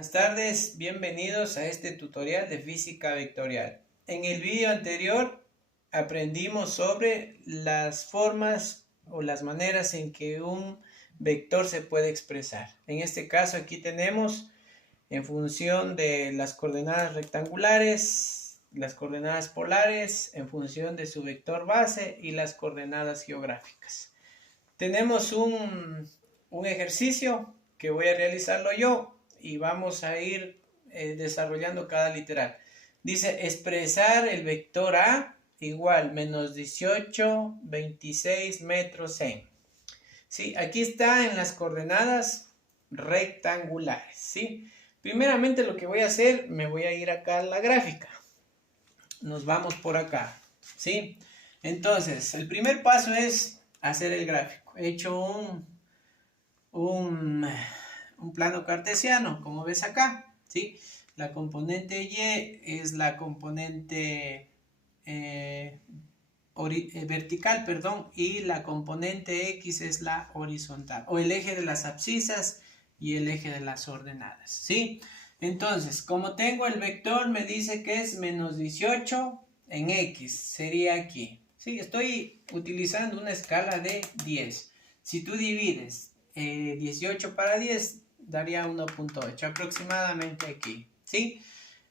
Buenas tardes, bienvenidos a este tutorial de física vectorial. En el vídeo anterior aprendimos sobre las formas o las maneras en que un vector se puede expresar. En este caso aquí tenemos en función de las coordenadas rectangulares, las coordenadas polares, en función de su vector base y las coordenadas geográficas. Tenemos un ejercicio que voy a realizarlo yo y vamos a ir desarrollando cada literal. Dice expresar el vector A igual menos 18, 26 metros en. ¿Sí? Aquí está en las coordenadas rectangulares. ¿Sí? Primeramente lo que voy a hacer, me voy a ir acá a la gráfica. Nos vamos por acá. ¿Sí? Entonces, el primer paso es hacer el gráfico. He hecho un plano cartesiano, como ves acá, ¿sí? La componente Y es la componente vertical, perdón, y la componente X es la horizontal, o el eje de las abscisas y el eje de las ordenadas, ¿sí? Entonces, como tengo el vector, me dice que es menos 18 en X, sería aquí, ¿sí? Estoy utilizando una escala de 10. Si tú divides 18 para 10, daría 1.8 aproximadamente aquí, ¿sí?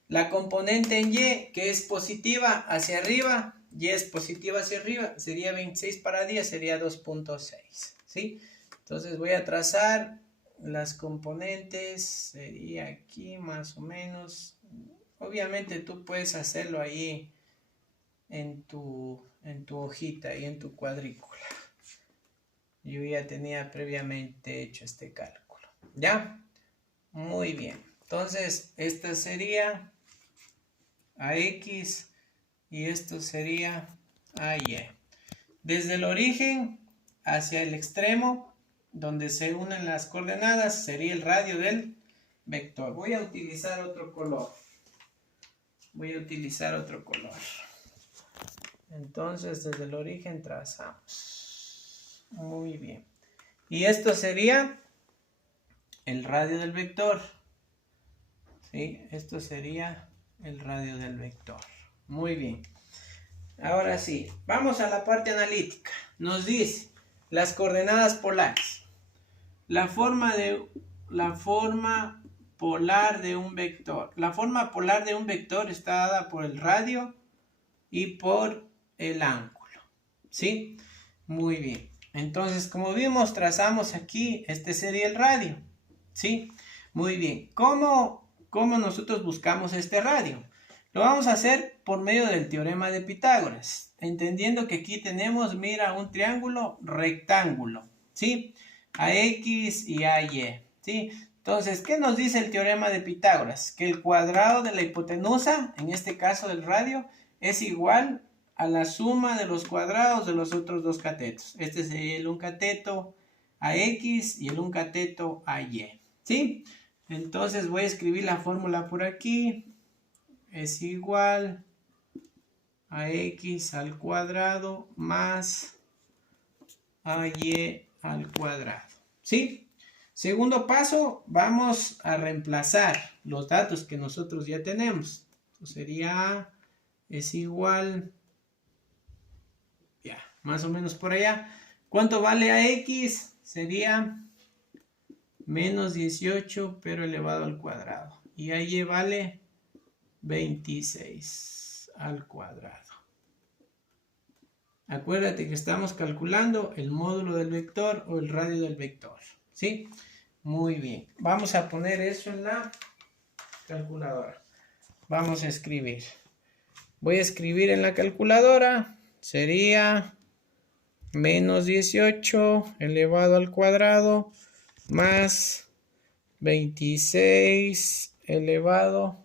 La componente en Y, que es positiva hacia arriba, Y es positiva hacia arriba, sería 26 para 10, sería 2.6, ¿sí? Entonces voy a trazar las componentes, sería aquí más o menos. Obviamente tú puedes hacerlo ahí en tu hojita y en tu cuadrícula. Yo ya tenía previamente hecho este cálculo, ¿ya? Muy bien. Entonces, esta sería AX y esto sería AY. Desde el origen hacia el extremo, donde se unen las coordenadas, sería el radio del vector. Voy a utilizar otro color. Entonces, desde el origen trazamos. Muy bien. Y esto sería el radio del vector. ¿Sí? Esto sería el radio del vector. Muy bien. Ahora sí, vamos a la parte analítica. Nos dice las coordenadas polares. La forma polar de un vector. La forma polar de un vector está dada por el radio y por el ángulo. ¿Sí? Muy bien. Entonces, como vimos, trazamos aquí, este sería el radio. ¿Sí? Muy bien. ¿Cómo nosotros buscamos este radio? Lo vamos a hacer por medio del teorema de Pitágoras, entendiendo que aquí tenemos, mira, un triángulo rectángulo, ¿sí? AX y AY, ¿sí? Entonces, ¿qué nos dice el teorema de Pitágoras? Que el cuadrado de la hipotenusa, en este caso del radio, es igual a la suma de los cuadrados de los otros dos catetos. Este sería el un cateto AX y el un cateto AY, ¿sí? Entonces voy a escribir la fórmula por aquí. Es igual a X al cuadrado más AY al cuadrado, ¿sí? Segundo paso, vamos a reemplazar los datos que nosotros ya tenemos. Entonces sería A es igual, ya, más o menos por allá. ¿Cuánto vale a X? Sería menos 18, pero elevado al cuadrado. Y a Y vale 26 al cuadrado. Acuérdate que estamos calculando el módulo del vector o el radio del vector, ¿sí? Muy bien. Vamos a poner eso en la calculadora. Vamos a escribir. Voy a escribir en la calculadora. Sería menos 18 elevado al cuadrado más 26 elevado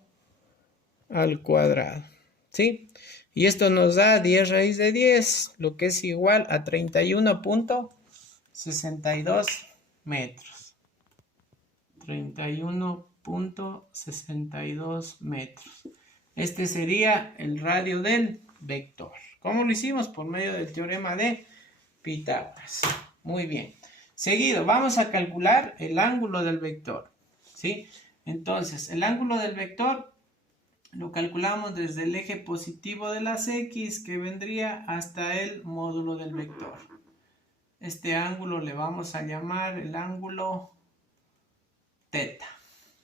al cuadrado, ¿sí? Y esto nos da 10 raíz de 10, lo que es igual a 31.62 metros. 31.62 metros. Este sería el radio del vector. ¿Cómo lo hicimos? Por medio del teorema de Pitágoras. Muy bien. Seguido, vamos a calcular el ángulo del vector, ¿sí? Entonces, el ángulo del vector lo calculamos desde el eje positivo de las X, que vendría hasta el módulo del vector. Este ángulo le vamos a llamar el ángulo teta,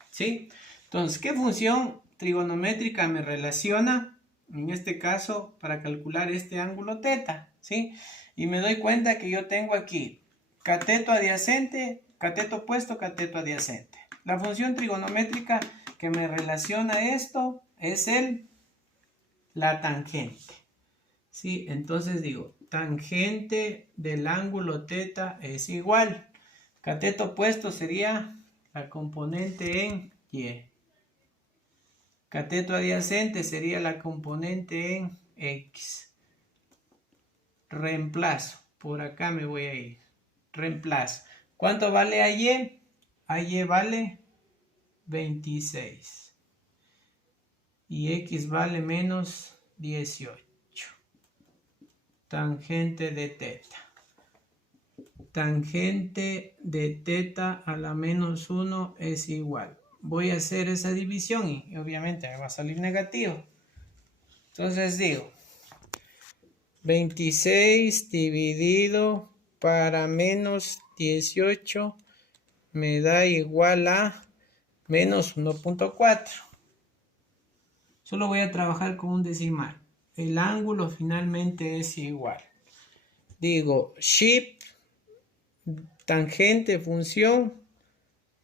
¿sí? Entonces, ¿qué función trigonométrica me relaciona? En este caso, para calcular este ángulo teta, ¿sí? Y me doy cuenta que yo tengo aquí cateto adyacente, cateto opuesto, cateto adyacente. La función trigonométrica que me relaciona esto es la tangente, ¿sí? Entonces digo, tangente del ángulo teta es igual. Cateto opuesto sería la componente en Y. Cateto adyacente sería la componente en X. Reemplazo. Por acá me voy a ir. Reemplazo. ¿Cuánto vale AY? AY vale 26. Y X vale menos 18. Tangente de teta. Tangente de teta a la menos 1 es igual. Voy a hacer esa división y obviamente me va a salir negativo. Entonces digo, 26 dividido para menos 18 me da igual a menos 1.4. Solo voy a trabajar con un decimal. El ángulo finalmente es igual. Digo, shift, tangente, función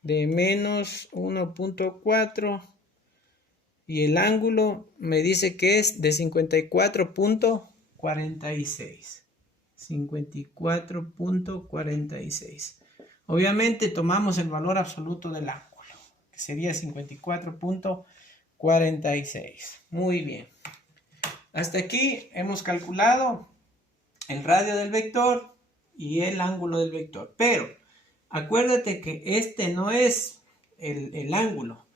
de menos 1.4 y el ángulo me dice que es de 54.46. 54.46. Obviamente tomamos el valor absoluto del ángulo, que sería 54.46. Muy bien. Hasta aquí hemos calculado el radio del vector y el ángulo del vector. Pero acuérdate que este no es el ángulo,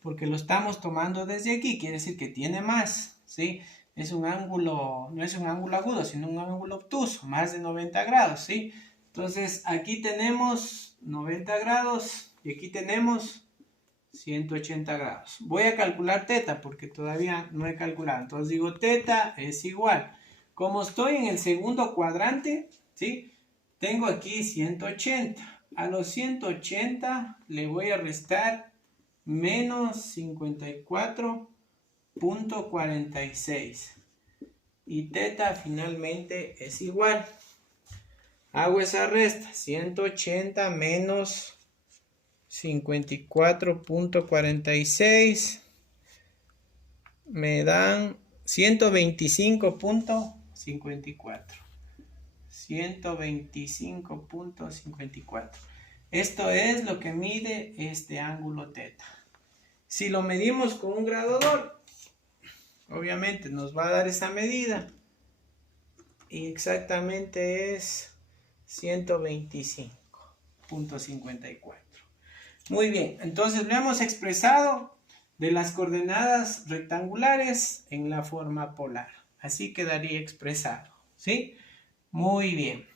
porque lo estamos tomando desde aquí. Quiere decir que tiene más, ¿sí? Es un ángulo, no es un ángulo agudo, sino un ángulo obtuso, más de 90 grados, ¿sí? Entonces aquí tenemos 90 grados y aquí tenemos 180 grados. Voy a calcular teta porque todavía no he calculado. Entonces digo teta es igual. Como estoy en el segundo cuadrante, ¿sí? Tengo aquí 180. A los 180 le voy a restar menos 54.46. Y teta finalmente es igual. Hago esa resta. 180 menos 54.46 me dan 125.54. 125.54. Esto es lo que mide este ángulo teta. Si lo medimos con un graduador, obviamente nos va a dar esa medida. Y exactamente es 125.54. Muy bien, entonces lo hemos expresado de las coordenadas rectangulares en la forma polar. Así quedaría expresado, ¿sí? Muy bien.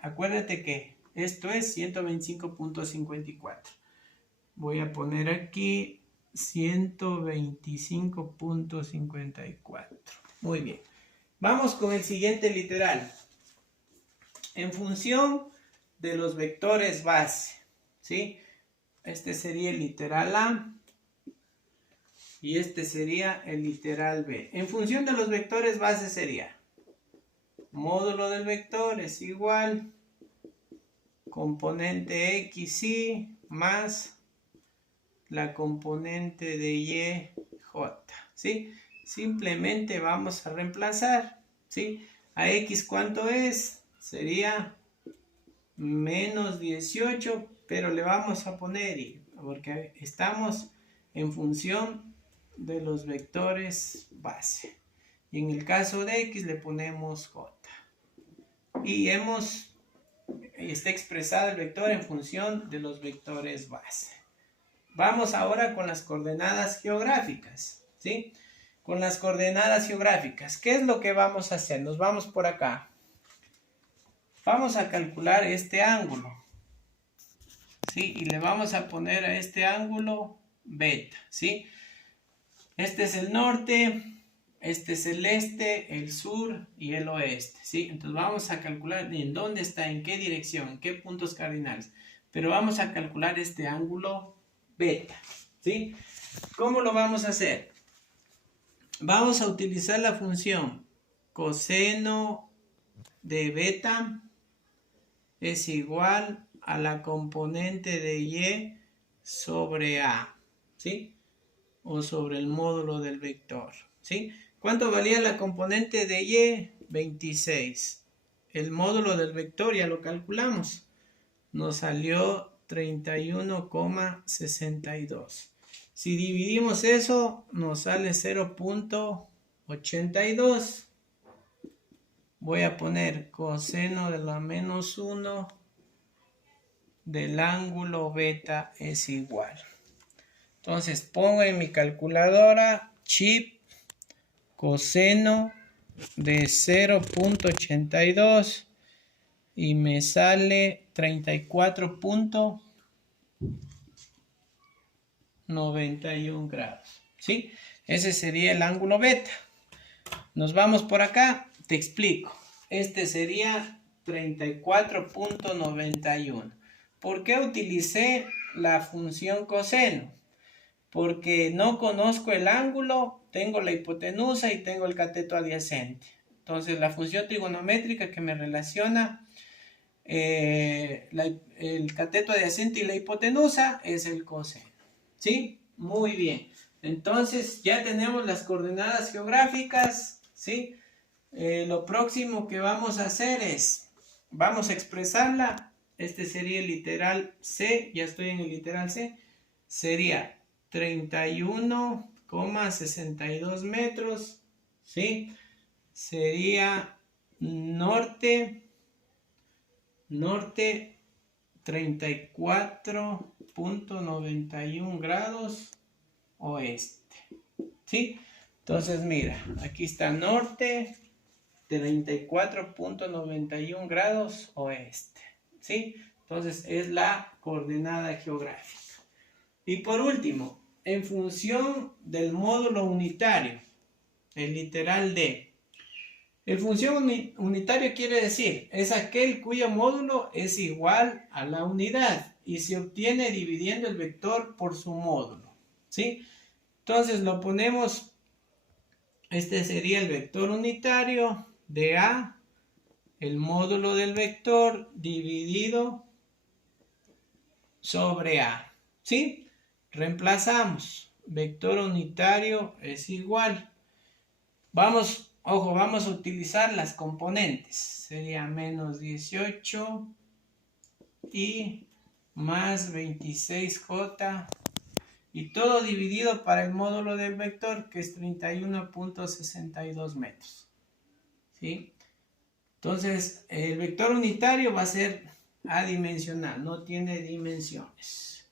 Acuérdate que esto es 125.54. Voy a poner aquí 125.54. Muy bien. Vamos con el siguiente literal. En función de los vectores base, ¿sí? Este sería el literal A y este sería el literal B. En función de los vectores base sería módulo del vector es igual componente XY más la componente de YJ, ¿sí? Simplemente vamos a reemplazar, ¿sí? A X, ¿cuánto es? Sería menos 18, pero le vamos a poner Y, porque estamos en función de los vectores base. Y en el caso de X le ponemos J. Y está expresado el vector en función de los vectores base. Vamos ahora con las coordenadas geográficas, ¿sí? Con las coordenadas geográficas, ¿qué es lo que vamos a hacer? Nos vamos por acá. Vamos a calcular este ángulo, ¿sí? Y le vamos a poner a este ángulo beta, ¿sí? Este es el norte, este es el este, el sur y el oeste, ¿sí? Entonces vamos a calcular en dónde está, en qué dirección, en qué puntos cardinales. Pero vamos a calcular este ángulo beta, ¿sí? ¿Cómo lo vamos a hacer? Vamos a utilizar la función coseno de beta es igual a la componente de y sobre a, ¿sí? O sobre el módulo del vector, ¿sí? ¿Cuánto valía la componente de y? 26. El módulo del vector ya lo calculamos. Nos salió 31,62. Si dividimos eso, nos sale 0,82. Voy a poner coseno de la menos 1 del ángulo beta es igual. Entonces pongo en mi calculadora chip coseno de 0,82 y me sale 34,91 grados, ¿sí? Ese sería el ángulo beta. Nos vamos por acá, te explico. Este sería 34,91. ¿Por qué utilicé la función coseno? Porque no conozco el ángulo, tengo la hipotenusa y tengo el cateto adyacente. Entonces la función trigonométrica que me relaciona el cateto adyacente y la hipotenusa es el coseno, ¿sí? Muy bien. Entonces ya tenemos las coordenadas geográficas, ¿sí? Lo próximo que vamos a hacer es, vamos a expresarla. Este sería el literal C, ya estoy en el literal C, sería 31,62 metros, ¿sí? Sería norte 34,91 grados oeste, ¿sí? Entonces mira, aquí está norte 34,91 grados oeste, ¿sí? Entonces es la coordenada geográfica. Y por último, en función del módulo unitario, el literal D. El función unitario quiere decir, es aquel cuyo módulo es igual a la unidad y se obtiene dividiendo el vector por su módulo, ¿sí? Entonces lo ponemos, este sería el vector unitario de A, el módulo del vector dividido sobre A, ¿sí? Reemplazamos, vector unitario es igual. Vamos a utilizar las componentes. Sería menos 18 y más 26J y todo dividido para el módulo del vector que es 31,62 metros, ¿sí? Entonces el vector unitario va a ser adimensional, no tiene dimensiones.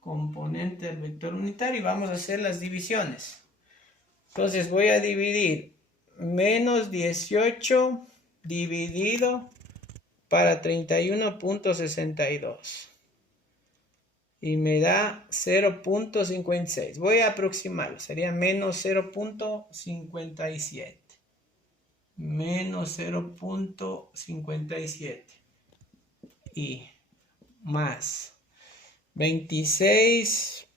Componente del vector unitario y vamos a hacer las divisiones. Entonces voy a dividir menos 18 dividido para 31,62 y me da 0,56. Voy a aproximarlo, sería menos 0,57. Menos 0,57 y más 26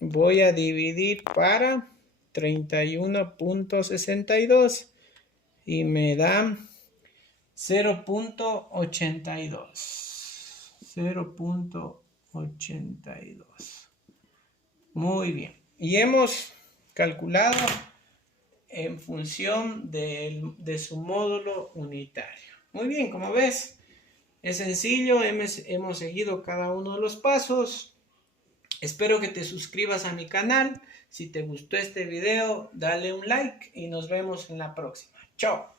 voy a dividir para 31,62 y me da 0,82. 0,82. Muy bien. Y hemos calculado en función de su módulo unitario. Muy bien, como ves, es sencillo, hemos seguido cada uno de los pasos. Espero que te suscribas a mi canal. Si te gustó este video, dale un like y nos vemos en la próxima. Chao.